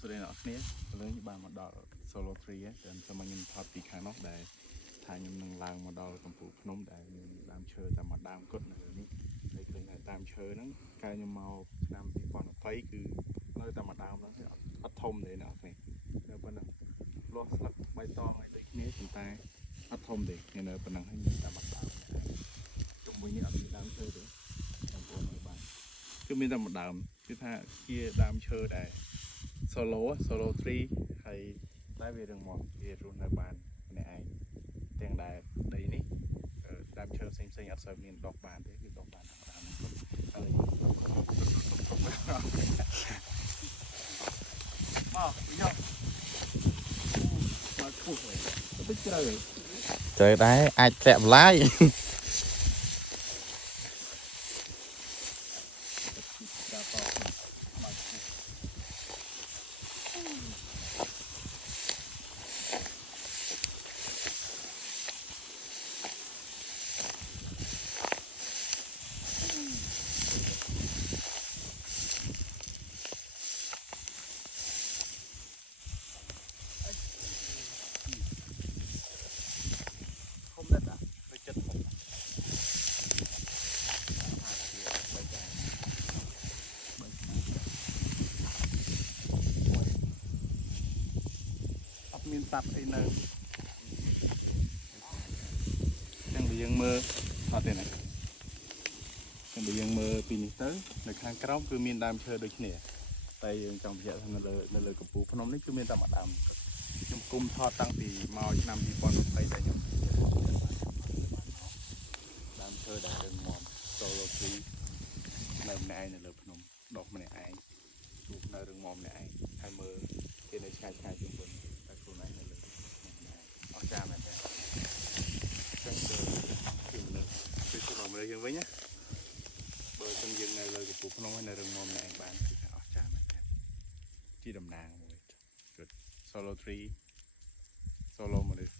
សួស្តីអ្នកនរគ្នាឥឡូវបានមកដល់ Solo 3តែខ្ញុំខ្ញុំថតពីខាងនោះដែលថាខ្ញុំនឹងឡើងមកដល់កំពូលភ្នំដែលមានដើមឈើតែមួយដើមគត់នៅនេះហើយឃើញថាដើមឈើហ្នឹងកាលខ្ញុំមកឆ្នាំ2020គឺនៅតែមួយដើមហ្នឹងគឺអត់ធំទេអ្នកនរគ្នានៅប៉ុណ្ណឹងលាស់ស្លឹកបៃតងឲ្យដូចគ្នាប៉ុន្តែអត់ធំទេនៅប៉ុណ្ណឹងហើយមានតែមួយដើមជុំវិញនេះអត់មានដើមឈើទេបងប្អូនមើលបានគឺមានតែមួយដើមគឺថាជាដើមឈើដែលSolo 3ហើយតែវារឹងមាំវារស់នៅបានម្នាក់ឯងទាំងដែលដីនេះដើមឈើផ្សេងអត់សូវមានដុះបានទេគឺដុះបានធម្មតាហ្នឹងហើយមកយកមកពុះទៅជ្រៅtrời đấy ai tẹo láiមានសัตว์អីនៅចឹងវាយើងមើលអត់ទេណាចឹងវាយើងមើលពីនេះទៅនៅខាងក្រោមគឺមានដើមឈើដូចគ្នាតែយើងចង់បញ្ជាក់ថានៅលើកំពូលភ្នំនេះគឺមានតែមួយដើមខ្ញុំគុំថតតាំងពីមកឆ្នាំ2020តែខ្ញុំដើមឈើដែលរឹងមាំ Solo 3នៅម្នាក់ឯងនៅលើភ្នំដុះម្នាក់ឯងទូកនៅរឹងមាំម្នាក់ឯងហើយមើលគេនៅឆ្ងាយឆ្ងាយជុំវិញតែខ្លួនឯងនៅលើអស្ចារ្យមែនទេចឹងគឺលើគឺទៅមើលយើងវិញណាបើចឹងយើងនៅលើកំពូលភ្នំហើយនៅរឹងមាំម្នាក់ឯងបានគឺថាអស្ចារ្យមែនទេជាតំណាងមួយ Good Solo 3 Solo មនុស្ស